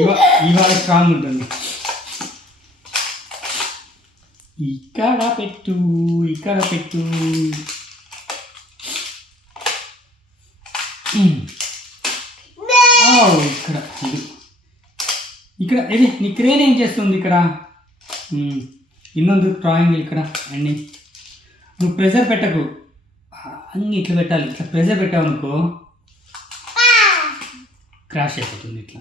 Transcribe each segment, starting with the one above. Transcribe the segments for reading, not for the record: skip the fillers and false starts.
ఇవాళ స్ట్రాంగ్ ఉంటుంది. ఇక్కడ పెట్టు ఇక్కడ ఇది ఇక్కడ ఇది నీ క్రేన్ ఏం చేస్తుంది ఇక్కడ? ಇನ್ನೊಂದು డ్రాయింగ్ ఇక్కడ అండి. నువ్వు ప్రెజర్ పెట్టకు, అన్నీ ఇట్లా పెట్టాలి. ఇట్లా ప్రెజర్ పెట్టావు అనుకో క్రాష్ అయిపోతుంది. ఇట్లా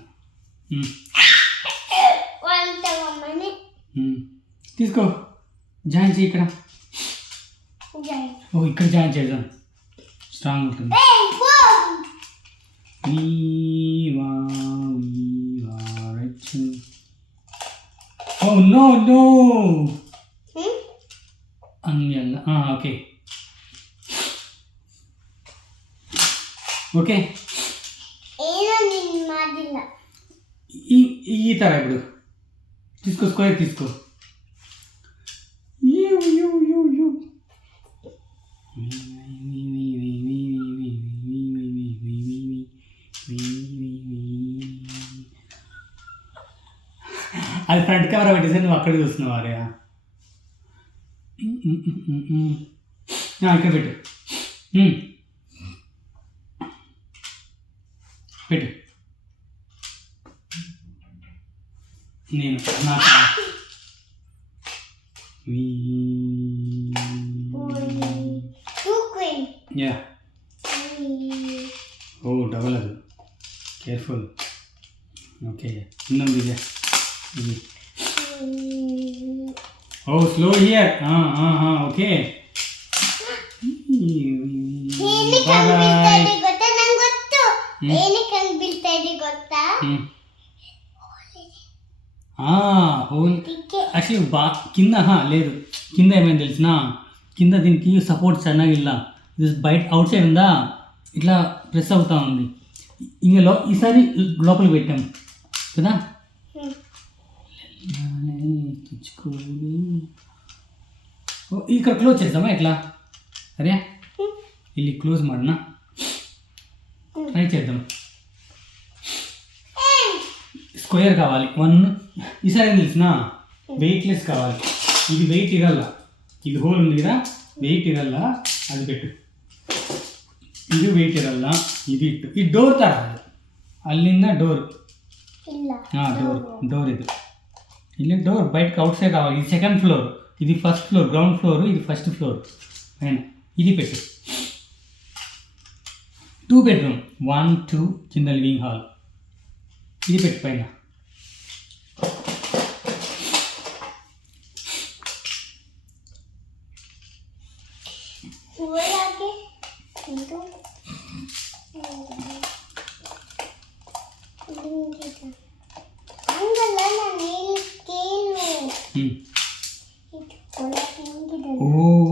తీసుకో, జాయిన్ చేయి ఇక్కడ. ఓ ఇక్కడ జాయిన్ చేద్దాం, స్ట్రాంగ్ ఉంటుంది. Oh no no. Angela. Okay. Okay. ఏనా నేను మాదిల. ఈ ತರ ఇప్పుడు తీసుకో, స్క్వేర్ తీసుకో. యు అది ఫ్రంట్ కెమెరా పెట్టేసి నువ్వు అక్కడ చూస్తున్నావు. అరే ఇక్కడ పెట్టు పెట్టు. నేను యా ఓ డబల్ అది కేర్ఫుల్. ఓకే ಇನ್ನೊಂದು ಇದೆ. Oh, slow here. Okay. Actually కింద లేదు, కింద ఏమైంది తెలిసిన, కింద దీనికి సపోర్ట్ సన్నగా ఇలా బయట అవుట్ సైడ్ ఉందా, ఇట్లా ప్రెస్ అవుతా ఉంది. ఇంకా ఈసారి లోపలికి పెట్టాము కదా. ఇక్కడ క్లోజ్ చేద్దామా ఇట్లా? అరే ಇಲ್ಲಿ ಕ್ಲೋಸ್ ಮಾಡೋಣ, ట్రై చేద్దాం. స్క్వేర్ కావాలి 1. ఈసారి ఏం తెలిసిన, వెయిట్లెస్ కావాలి. ఇది వెయిట్ ఇరల్ల, ఇది హోల్ ఉంది కదా, వెయిట్ ఇరల్ల, అది పెట్టు. ಇದು వెయిట్ ಇರಲ್ಲ, ಇದು ಇಟ್ಟು ಈ ಡೋರ್ ತರ ಅಲ್ಲಿಂದ ಡೋರ್ ಡೋರ್ ಇದು ಇಲ್ಲಿ ಡೋರ್ బయటకు అవుట్ సైడ్ కావాలి. ఇది సెకండ్ ఫ్లోర్, ఇది ఫస్ట్ ఫ్లోర్, గ్రౌండ్ ఫ్లోర్, ఇది ఫస్ట్ ఫ్లోర్. అండ్ ఇది పెట్టు 2 bedroom 1 2 కింద లివింగ్ హాల్. ఇది పెట్టు పైన.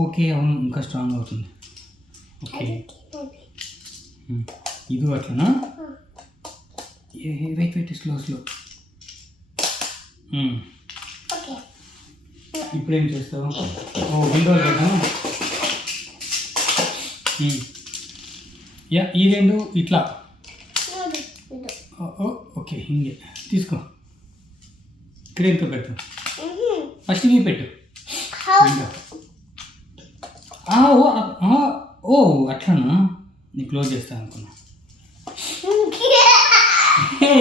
ఓకే అవును, ఇంకా స్ట్రాంగ్ అవుతుంది. ఓకే ఇది అట్లనా? వెయిట్ స్లో ఇప్పుడు ఏం చేస్తావు? ఓ విండో కదా. యా ఈ రెండు ఇట్లా. ఓకే hinge తీసుకో, క్రేన్తో పెట్టు. ఫస్ట్ ఇవి పెట్టు. ఓ అట్లనా, నేను క్లోజ్ చేస్తాను అనుకున్నా.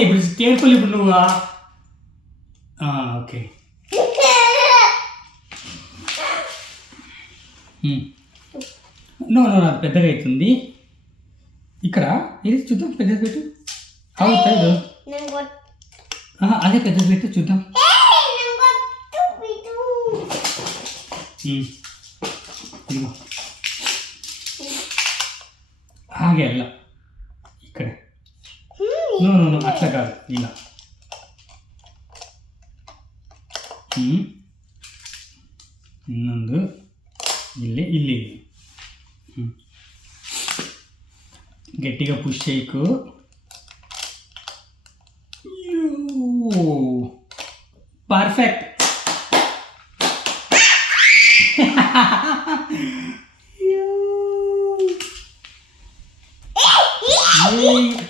ఇప్పుడు కేర్ఫుల్. ఇప్పుడు నువ్వు ఓకే నో అది పెద్దగా అవుతుంది. ఇక్కడ ఇది చూద్దాం, పెద్దది పెట్టు. అవుతుంది అదే పెద్దది పెట్టు చూద్దాం. ಹಾಗೆ ಅಲ್ಲ, ಈ ಕಡೆ. ನೋ ಅಟ್ಲ ಕಾದು ಇಲ್ಲ. ಇನ್ನೊಂದು ಇಲ್ಲಿ ಗಟ್ಟಿగా పుష్ చేయకు. పర్ఫెక్ట్.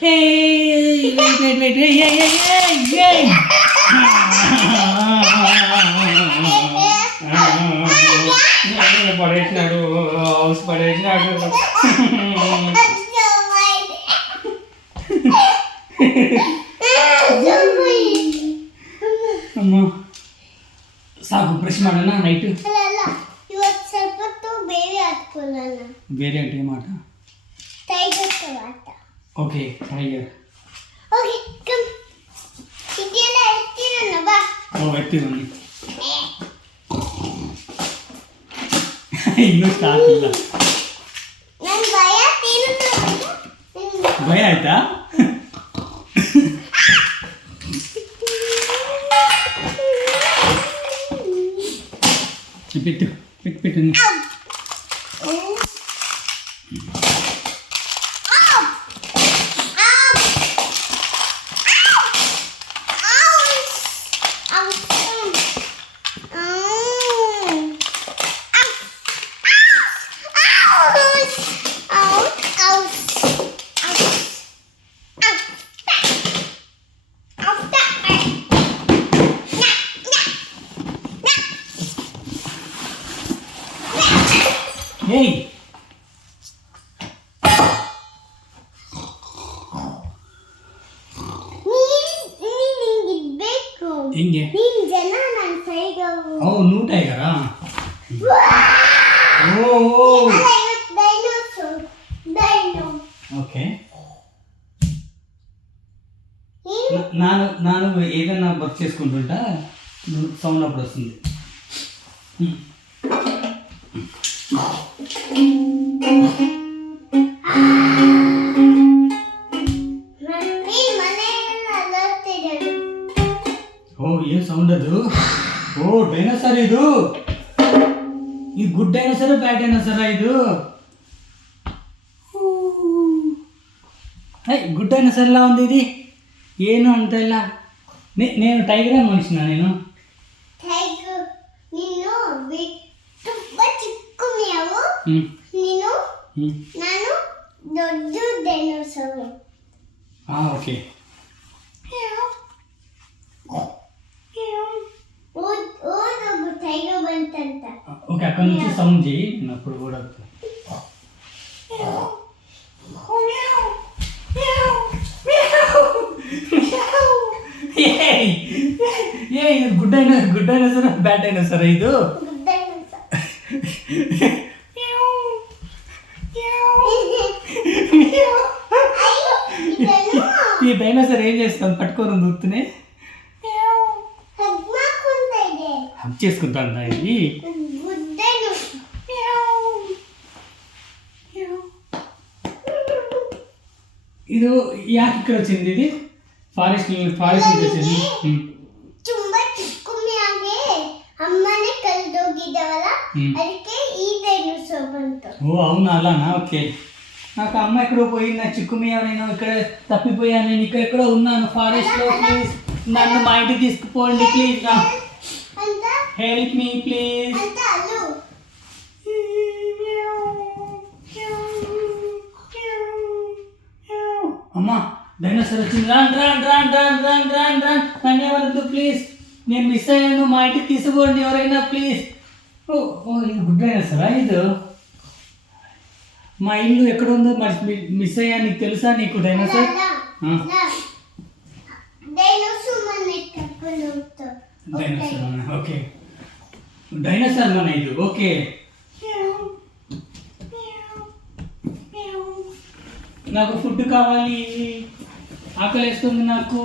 Hey, wait. పడేసినాడు హౌస్ పడేసినాడు. ಅಮ್ಮ ಸಾಕು ಬ್ರಷ್ ಮಾಡೋಣ ನೈಟು. ಇವತ್ತು ಸ್ವಲ್ಪ ಬೇರೆ ಆಡ್ಕೊಳ್ಳೋಣ. ಬೇರೆ ಅಂತ ಏನು ಆಟ? ಟೈಗರ್ ಆಟ. Okay tiger. Okay come. ಇದೆಲ್ಲ ಎತ್ತಿರೋಣ ಬಾ. ಎತ್ತಿ ಬನ್ನಿ. ಇನ್ನೂ ಸ್ಟಾರ್ಟ್ ಇಲ್ಲ. ನನ್ನ ಭಯ ತೀರುತ್ತೆ. ಭಯ ಆಯ್ತಾ? పెట్టు పెట్టు పెట్టు ಏಯ್ ಹೆಂಗೆ ನೂ ಟೈಗರಾ? ఓకే ನಾನು ఏదైనా వర్క్ చేసుకుంటుంటా సౌండ్ అప్పుడు వస్తుంది. ಓ ಏನು ಸೌಂಡ್ ಅದು? ಓ ಡೈನೋಸರ್ ಇದು ಗುಡ್ ಡೈನೋಸರ್ ಬ್ಯಾಡ್ ಡೈನೋಸರಾ ಇದು? గుడ్ డైనోసర్ ఎలా ఉంది ఇది? ಏನು ಅಂತ ಇಲ್ಲ. నేను టైగర్ అని మనిషినా నేను? ఓకే ఓకే అక్కడ నుంచి సౌండ్ చేయి, నేను అప్పుడు కూడా గుడ్ డైనోసర్ బ్యాడ్ డైనోసర్ ఇది? ఈ డైనోసర్ ఏం చేస్తాను పట్టుకోరు దూత్తునే హక్ చేసుకుంటా ఇది. ಇದು ಯಾಕೆ ఇక్కడ వచ్చింది? ఇది ಫಾರೆಸ್ಟ್ నుంచి వచ్చింది. ತುಂಬಾ ಚಿಕ್ಕುಮ್ಮಿಯಾಗಿ ಅಮ್ಮನೇ ಕಳೆದೋಗಿದ್ದವಲ್ಲ, ಅದಕ್ಕೆ ಈ ಡೈನೋಸಾರ್ ಬಂತು. ఓ అవునా అలానా? ఓకే. నాకు అమ్మ ఎక్కడో పోయింది, నాకు చిక్కుమయ్యా, నేను ఇక్కడ తప్పిపోయాను, నేను ఇక్కడ ఎక్కడో ఉన్నాను ఫారెస్ట్లో, ప్లీజ్ నన్ను మా ఇంటికి తీసుకుపోండి ప్లీజ్, హెల్ప్ మీ ప్లీజ్. అమ్మా డైనోసార్ వచ్చింది, రాన్ రాన్ రాన్ రాన్ రాన్ రాన్ రాన్, నన్ను ఎవరద్దు ప్లీజ్, నేను మిస్ అయ్యాను, మా ఇంటికి తీసుకోండి ఎవరైనా ప్లీజ్. ఓ ఇది గుడ్ డైనోసారా ఇది? మా ఇల్లు ఎక్కడ ఉందో మరి మిస్ అయ్యా, నీకు తెలుసా? నీకు డైనోసార్ ఓకే డైనోసార్ మన ఇది. ఓకే నాకు ఫుడ్ కావాలి, ఆకలి వేస్తుంది నాకు,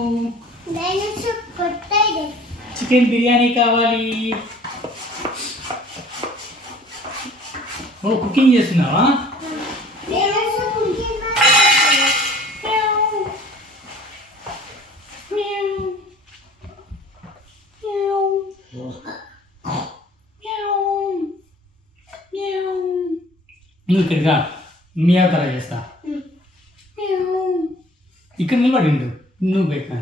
చికెన్ బిర్యానీ కావాలి. ఓ కుకింగ్ చేస్తున్నావా? నువ్వు ఇక్కడిగా మియా తర చేస్తా, ఇక్కడ నిలబడి ఉండు, నువ్వు పెట్టిన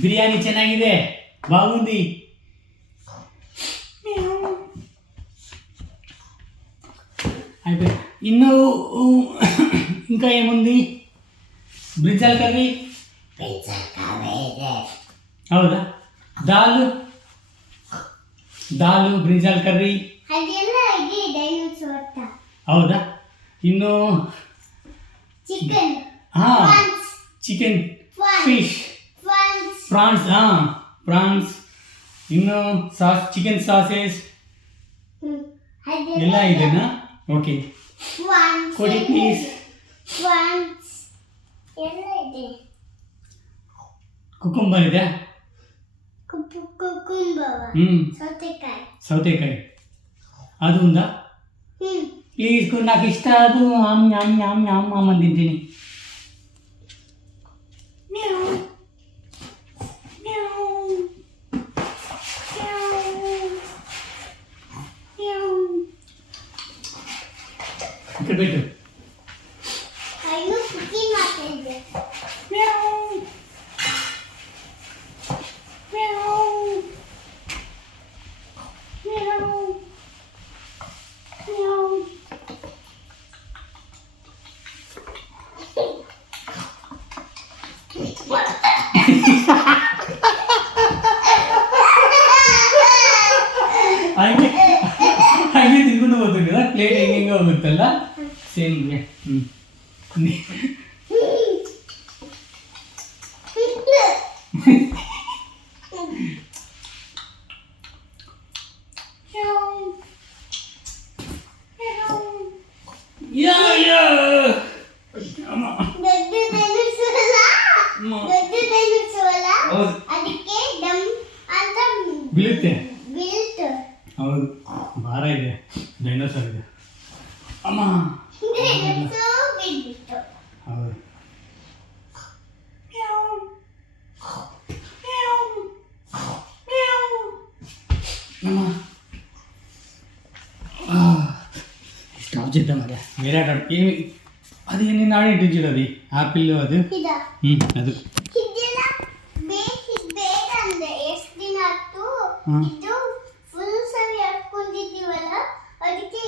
ಬಿರಿಯಾನಿ ಚೆನ್ನಾಗಿದೆ, ಬಾಗುಂದಿ. అయిపోయి ఇನ್ನು ఇంకా ఏముంది? Brinjal curry. ಹೌದಾ? ದಾಲು ಬ್ರಿಂಜಾಲ್ ಕರ್ರಿ. ಹೌದಾ? ಇನ್ನು ಚಿಕನ್, ಚಿಕನ್, ಫಿಶ್, ಪ್ರಾನ್ಸ್, ಇನ್ನು ಸಾಸ್, ಚಿಕನ್ ಸಾಸೇಜ್ ಎಲ್ಲ ಇದೆನಾ? ಓಕೆ, ಕೊಡಿ ಪ್ಲೀಸ್. ಕುಕುಂಬರ್ ಇದೆ, ಸೌತೆಕಾಯಿ ಅದು ఉందా? ಪ್ಲೀಸ್, నాకు ಇಷ್ಟ ಅದು. ಆಮ್ ತಿಂತೀನಿ. ఇక్కడ పెట్టు. ಹಾಗೆ ತಿನ್ಕೊಂಡು ಹೋಗ್ತೀನಿ కదా, ಪ್ಲೇಟ್ ಹೆಂಗೆ ಹೋಗುತ್ತಲ್ಲ ಸೇಮ್. ಬೀಳುತ್ತೆ. ಹೌದು, ಭಾರ ಇದೆ, ಡೈನೋಸರ್ ಇದೆ. ಅಮ್ಮ ಹೌದು. స్టాప్ చేద్దాం. అదే వేరే అది నేను ఆడింటించడు, అది ఆపిల్ అది అది